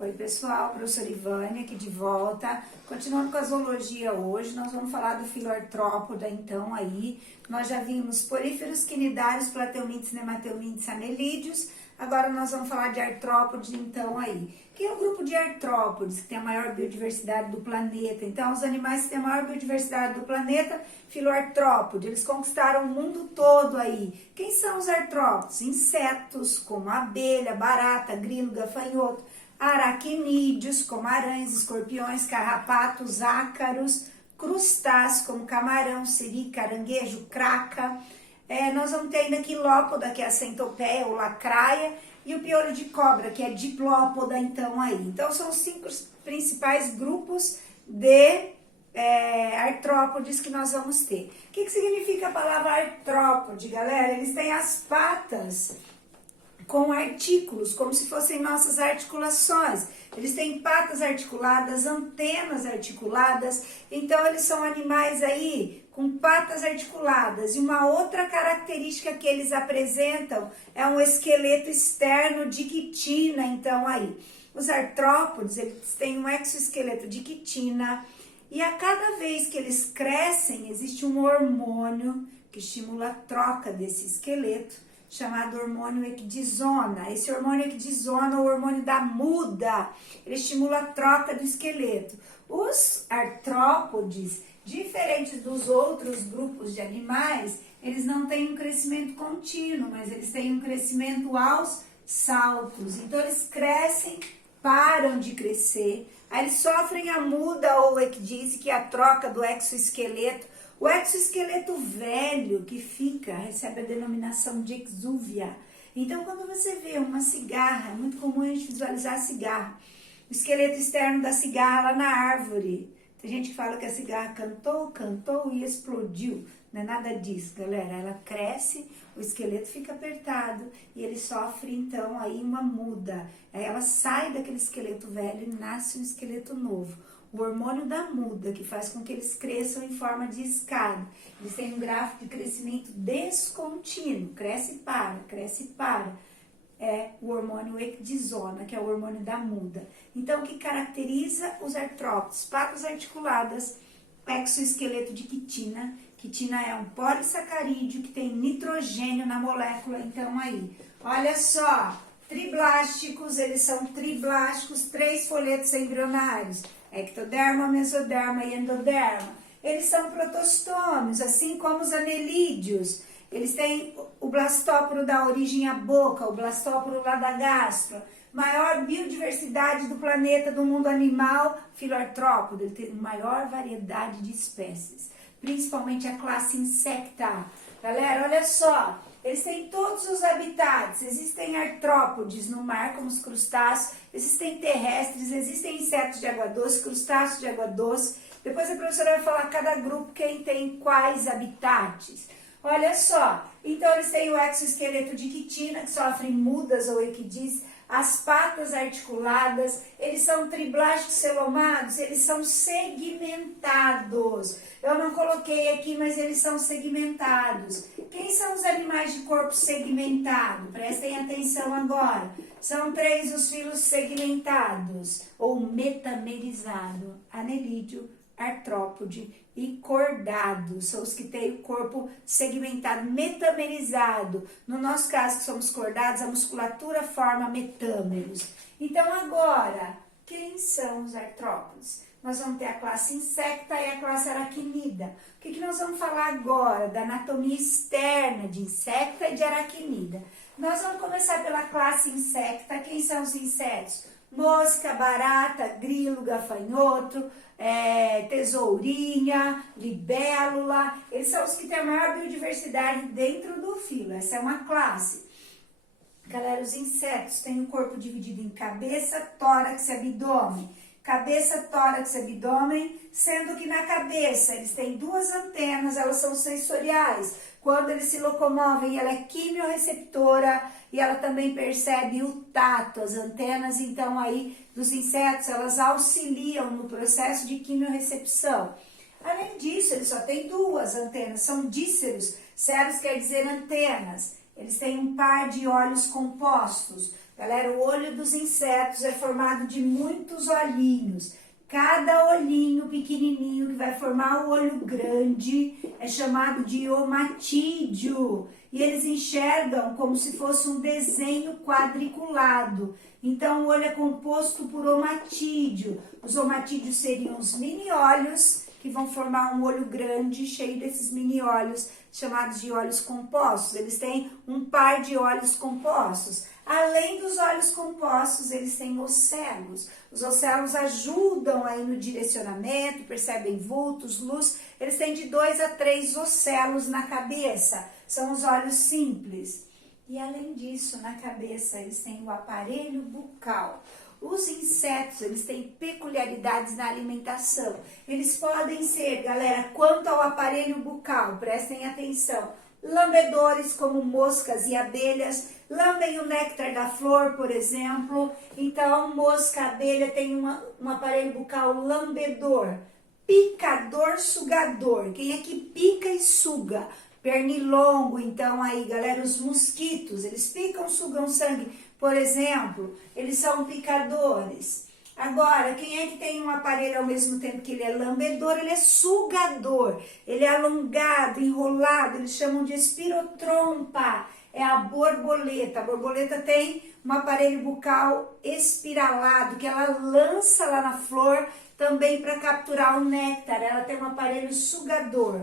Oi pessoal, professora Ivânia aqui de volta, continuando com a zoologia hoje, nós vamos falar do filo artrópoda, então aí, nós já vimos poríferos, quinidários, plateumintes, nemateumintes, anelídeos, agora nós vamos falar de artrópodes, então aí. Que é o grupo de artrópodes, que tem a maior biodiversidade do planeta, então os animais que têm a maior biodiversidade do planeta, filoartrópode, eles conquistaram o mundo todo aí. Quem são os artrópodes? Insetos, como abelha, barata, grilo, gafanhoto, aracnídeos, como aranhas, escorpiões, carrapatos, ácaros, crustáceos, como camarão, siri, caranguejo, craca. Nós vamos ter ainda quilópoda, que é a centopeia ou lacraia, e o piolho de cobra, que é diplópoda, então aí. Então, são os 5 principais grupos de artrópodes que nós vamos ter. O que significa a palavra artrópode, galera? Eles têm as patas com artículos, como se fossem nossas articulações. Eles têm patas articuladas, antenas articuladas, então eles são animais aí com patas articuladas. E uma outra característica que eles apresentam é um esqueleto externo de quitina, então aí. Os artrópodes, eles têm um exoesqueleto de quitina, e a cada vez que eles crescem, existe um hormônio que estimula a troca desse esqueleto, chamado hormônio ecdisona. Esse hormônio ecdisona, o hormônio da muda, ele estimula a troca do esqueleto. Os artrópodes, diferentes dos outros grupos de animais, eles não têm um crescimento contínuo, mas eles têm um crescimento aos saltos. Então eles crescem, param de crescer, aí eles sofrem a muda ou ecdise, que é a troca do exoesqueleto. O exoesqueleto velho que fica, recebe a denominação de exúvia. Então, quando você vê uma cigarra, é muito comum a gente visualizar a cigarra, o esqueleto externo da cigarra lá na árvore. Tem gente que fala que a cigarra cantou e explodiu. Não é nada disso, galera. Ela cresce, o esqueleto fica apertado e ele sofre, então, aí uma muda. Aí ela sai daquele esqueleto velho e nasce um esqueleto novo. O hormônio da muda, que faz com que eles cresçam em forma de escada. Eles têm um gráfico de crescimento descontínuo, cresce e para. É o hormônio ecdisona, que é o hormônio da muda. Então, o que caracteriza os artrópodes? Patas articuladas, exoesqueleto de quitina. Quitina é um polissacarídeo que tem nitrogênio na molécula, então aí. Olha só, triblásticos, eles são triblásticos, 3 folhetos embrionários. Ectoderma, mesoderma e endoderma. Eles são protostômios, assim como os anelídeos. Eles têm o blastóporo da origem à boca, o blastóporo lá da gastro. Maior biodiversidade do planeta, do mundo animal, filoartrópode. Ele tem maior variedade de espécies, principalmente a classe insecta. Galera, olha só. Eles têm todos os habitats, existem artrópodes no mar, como os crustáceos, existem terrestres, existem insetos de água doce, crustáceos de água doce. Depois a professora vai falar cada grupo quem tem quais habitats. Olha só, então eles têm o exoesqueleto de quitina, que sofre mudas ou equidis, as patas articuladas, eles são triblásticos celomados, eles são segmentados. Eu não coloquei aqui, mas eles são segmentados. Quem são os animais de corpo segmentado? Prestem atenção agora. São 3 os filos segmentados, ou metamerizado, anelídeo, artrópode e cordado, são os que têm o corpo segmentado, metamerizado. No nosso caso, que somos cordados, a musculatura forma metâmeros. Então, agora, quem são os artrópodes? Nós vamos ter a classe insecta e a classe aracnida. O que nós vamos falar agora? Da anatomia externa de insecta e de aracnida. Nós vamos começar pela classe insecta. Quem são os insetos? Mosca, barata, grilo, gafanhoto, tesourinha, libélula. Eles são os que têm a maior biodiversidade dentro do filo. Essa é uma classe. Galera, os insetos têm o corpo dividido em cabeça, tórax e abdômen. Cabeça, tórax e abdômen, sendo que na cabeça eles têm 2 antenas, elas são sensoriais. Quando eles se locomovem, ela é quimiorreceptora e ela também percebe o tato, as antenas, então aí dos insetos, elas auxiliam no processo de quimiorrecepção. Além disso, eles só têm 2 antenas, são díceros, ceros quer dizer antenas. Eles têm um par de olhos compostos. Galera, o olho dos insetos é formado de muitos olhinhos. Cada olhinho pequenininho que vai formar o olho grande é chamado de omatídeo. E eles enxergam como se fosse um desenho quadriculado. Então, o olho é composto por omatídeo. Os omatídeos seriam os mini-olhos, que vão formar um olho grande, cheio desses mini-olhos, chamados de olhos compostos. Eles têm um par de olhos compostos. Além dos olhos compostos, eles têm ocelos. Os ocelos ajudam aí no direcionamento, percebem vultos, luz. Eles têm de 2 a 3 ocelos na cabeça. São os olhos simples. E além disso, na cabeça, eles têm o aparelho bucal. Os insetos, eles têm peculiaridades na alimentação. Eles podem ser, galera, quanto ao aparelho bucal, prestem atenção, lambedores como moscas e abelhas, lambem o néctar da flor, por exemplo. Então, mosca, abelha tem um aparelho bucal lambedor. Picador, sugador. Quem é que pica e suga? Pernilongo, então aí, galera, os mosquitos, eles picam, sugam sangue, por exemplo, eles são picadores. Agora, quem é que tem um aparelho ao mesmo tempo que ele é lambedor, ele é sugador, ele é alongado, enrolado, eles chamam de espirotrompa, é a borboleta. A borboleta tem um aparelho bucal espiralado, que ela lança lá na flor também para capturar o néctar, ela tem um aparelho sugador.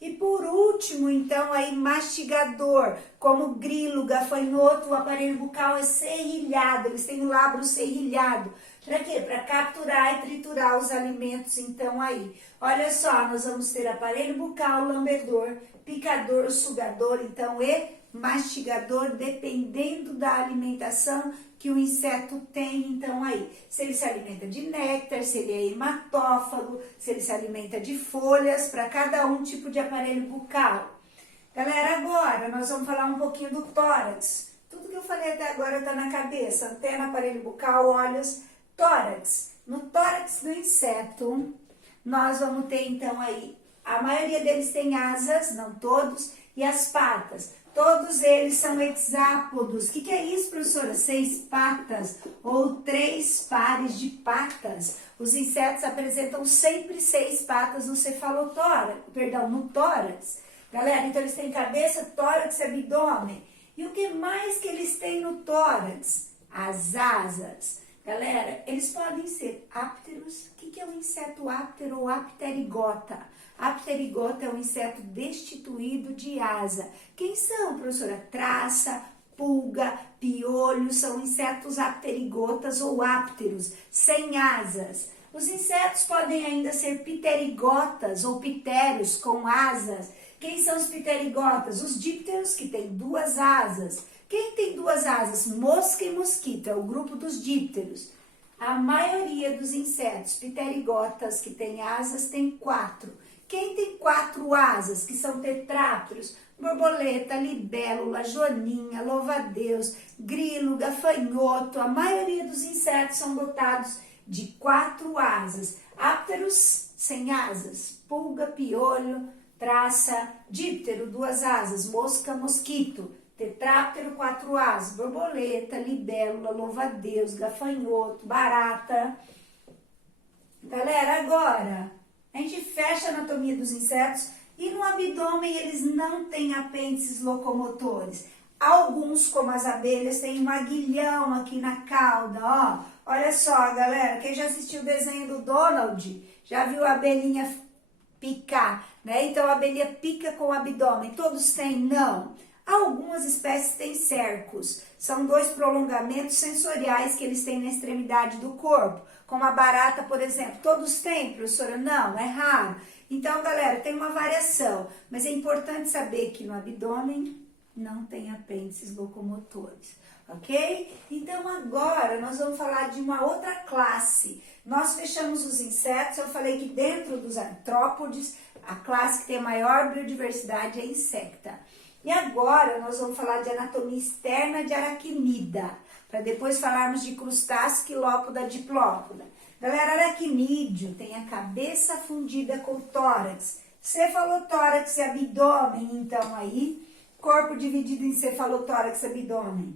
E por último, então, aí mastigador, como grilo, gafanhoto, o aparelho bucal é serrilhado, eles têm o lábio serrilhado. Para quê? Para capturar e triturar os alimentos, então, aí. Olha só, nós vamos ter aparelho bucal, lambedor, picador, sugador, então, e mastigador, dependendo da alimentação que o inseto tem, então, aí. Se ele se alimenta de néctar, se ele é hematófago, se ele se alimenta de folhas, para cada um tipo de aparelho bucal. Galera, agora nós vamos falar um pouquinho do tórax. Tudo que eu falei até agora está na cabeça. Antena, aparelho bucal, olhos, tórax. No tórax do inseto, nós vamos ter, então, aí, a maioria deles tem asas, não todos, e as patas. Todos eles são hexápodos. O que é isso, professora? 6 patas ou 3 pares de patas. Os insetos apresentam sempre 6 patas no cefalotórax, no tórax. Galera, então eles têm cabeça, tórax e abdômen. E o que mais que eles têm no tórax? As asas. Galera, eles podem ser ápteros. O que é um inseto áptero ou apterigota? Apterigota é um inseto destituído de asa. Quem são, professora? Traça, pulga, piolho, são insetos apterigotas ou ápteros, sem asas. Os insetos podem ainda ser pterigotas ou pitérios com asas. Quem são os pterigotas? Os dípteros, que têm 2 asas. Quem tem 2 asas? Mosca e mosquito, é o grupo dos dípteros. A maioria dos insetos pterigotas que têm asas tem 4. Quem tem 4 asas, que são tetrápteros? Borboleta, libélula, joaninha, louva-a-Deus, grilo, gafanhoto. A maioria dos insetos são dotados de 4 asas. Ápteros, sem asas. Pulga, piolho, traça, díptero, 2 asas. Mosca, mosquito. Tetráptero, 4 asas. Borboleta, libélula, louva-a-Deus, gafanhoto, barata. Galera, agora a gente fecha a anatomia dos insetos e no abdômen eles não têm apêndices locomotores. Alguns, como as abelhas, têm um aguilhão aqui na cauda, ó. Olha só, galera, quem já assistiu o desenho do Donald, já viu a abelhinha picar, né? Então a abelha pica com o abdômen. Todos têm? Não. Algumas espécies têm cercos. São 2 prolongamentos sensoriais que eles têm na extremidade do corpo. Como a barata, por exemplo. Todos têm, professora? Não, é raro. Então, galera, tem uma variação. Mas é importante saber que no abdômen não tem apêndices locomotores. Ok? Então, agora nós vamos falar de uma outra classe. Nós fechamos os insetos. Eu falei que dentro dos artrópodes, a classe que tem a maior biodiversidade é insecta. E agora nós vamos falar de anatomia externa de aracnida, para depois falarmos de crustáceo, quilópoda, diplópoda. Galera, aracnídeo tem a cabeça fundida com tórax, cefalotórax e abdômen, então aí, corpo dividido em cefalotórax e abdômen.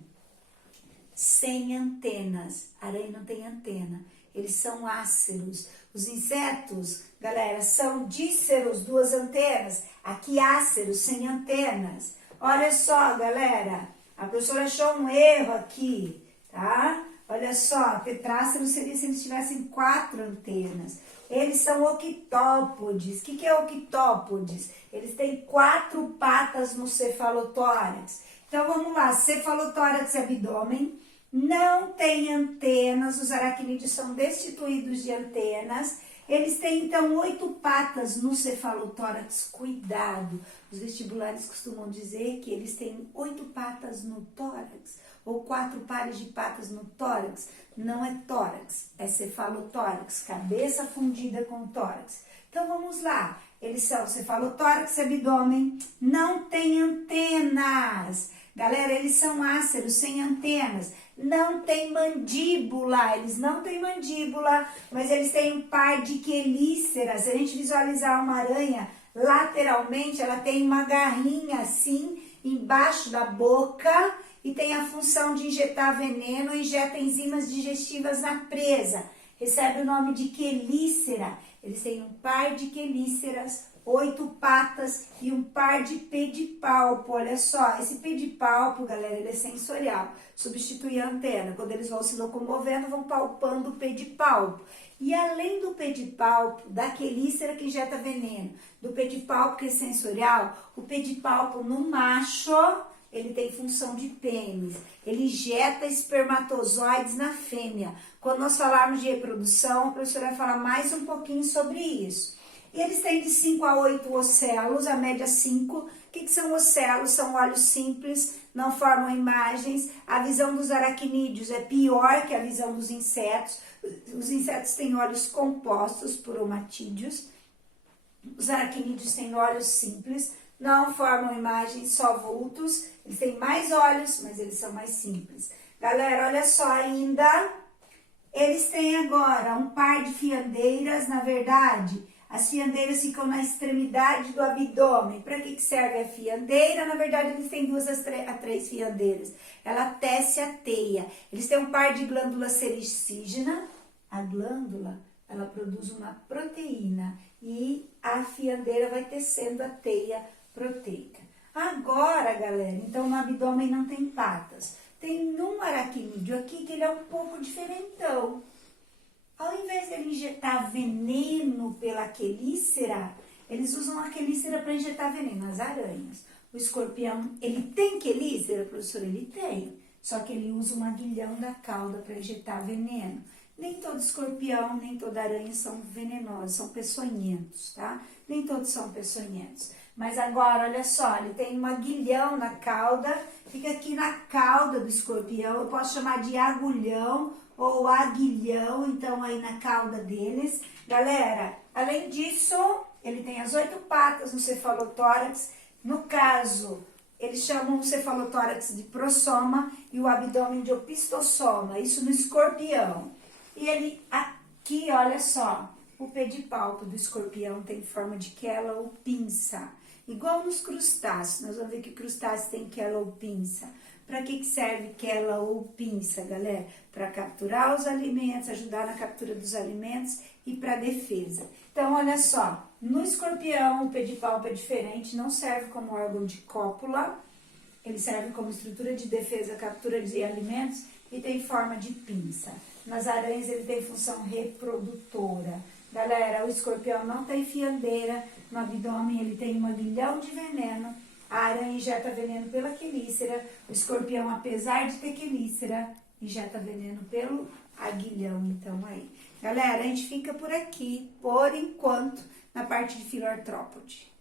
sem antenas. A aranha não tem antena. Eles são áceros. Os insetos, galera, são díceros, 2 antenas. Aqui áceros, sem antenas. Olha só, galera. A professora achou um erro aqui, tá? Olha só, tetrácero seria se eles tivessem 4 antenas. Eles são octópodes. O que é octópodes? Eles têm 4 patas no cefalotórax. Então, vamos lá. Cefalotórax e abdômen. Não tem antenas. Os aracnídeos são destituídos de antenas. Eles têm, então, 8 patas no cefalotórax. Cuidado. Os vestibulares costumam dizer que eles têm 8 patas no tórax. Ou 4 pares de patas no tórax. Não é tórax, é cefalotórax, cabeça fundida com tórax. Então vamos lá, eles são cefalotórax e abdômen, não tem antenas. Galera, eles são áceros, sem antenas. Não tem mandíbula, eles não têm mandíbula, mas eles têm um par de quelíceras. Se a gente visualizar uma aranha lateralmente, ela tem uma garrinha assim, embaixo da boca, e tem a função de injetar veneno, injeta enzimas digestivas na presa. Recebe o nome de quelícera. Eles têm um par de quelíceras, 8 patas e um par de pedipalpo. Olha só, esse pedipalpo, galera, ele é sensorial. Substitui a antena. Quando eles vão se locomovendo, vão palpando o pedipalpo. E além do pedipalpo, da quelícera que injeta veneno, do pedipalpo que é sensorial, o pedipalpo no macho, ele tem função de pênis, ele injeta espermatozoides na fêmea. Quando nós falarmos de reprodução, a professora vai falar mais um pouquinho sobre isso. E eles têm de 5 a 8 ocelos, a média 5. O que são ocelos? São olhos simples, não formam imagens. A visão dos aracnídeos é pior que a visão dos insetos. Os insetos têm olhos compostos por omatídeos. Os aracnídeos têm olhos simples, não formam imagens, só vultos. Eles têm mais olhos, mas eles são mais simples. Galera, olha só ainda. Eles têm agora um par de fiandeiras, na verdade. As fiandeiras ficam na extremidade do abdômen. Para que serve a fiandeira? Na verdade, eles têm 2 a 3 fiandeiras. Ela tece a teia. Eles têm um par de glândula sericígena. A glândula, ela produz uma proteína. E a fiandeira vai tecendo a teia proteica. Agora, galera, então no abdômen não tem patas. Tem um aracnídeo aqui que ele é um pouco diferentão. Ao invés de ele injetar veneno pela quelícera, eles usam a quelícera para injetar veneno nas aranhas. O escorpião, ele tem quelícera, professor? Ele tem. Só que ele usa um aguilhão da cauda para injetar veneno. Nem todo escorpião, nem toda aranha são venenosos, são peçonhentos, tá? Nem todos são peçonhentos. Mas agora, olha só, ele tem um aguilhão na cauda, fica aqui na cauda do escorpião. Eu posso chamar de agulhão ou aguilhão, então aí na cauda deles. Galera, além disso, ele tem as 8 patas no cefalotórax. No caso, eles chamam o cefalotórax de prossoma e o abdômen de opistossoma, isso no escorpião. E ele aqui, olha só, o pedipalpo do escorpião tem forma de quela ou pinça. Igual nos crustáceos, nós vamos ver que crustáceo tem quela ou pinça. Para que serve quela ou pinça, galera? Para capturar os alimentos, ajudar na captura dos alimentos e para defesa. Então, olha só, no escorpião o pedipalpo é diferente, não serve como órgão de cópula, ele serve como estrutura de defesa, captura de alimentos e tem forma de pinça. Nas aranhas ele tem função reprodutora. Galera, o escorpião não tem fiandeira, no abdômen ele tem um aguilhão de veneno, a aranha injeta veneno pela quelícera, o escorpião, apesar de ter quelícera, injeta veneno pelo aguilhão, então aí. Galera, a gente fica por aqui, por enquanto, na parte de filoartrópode.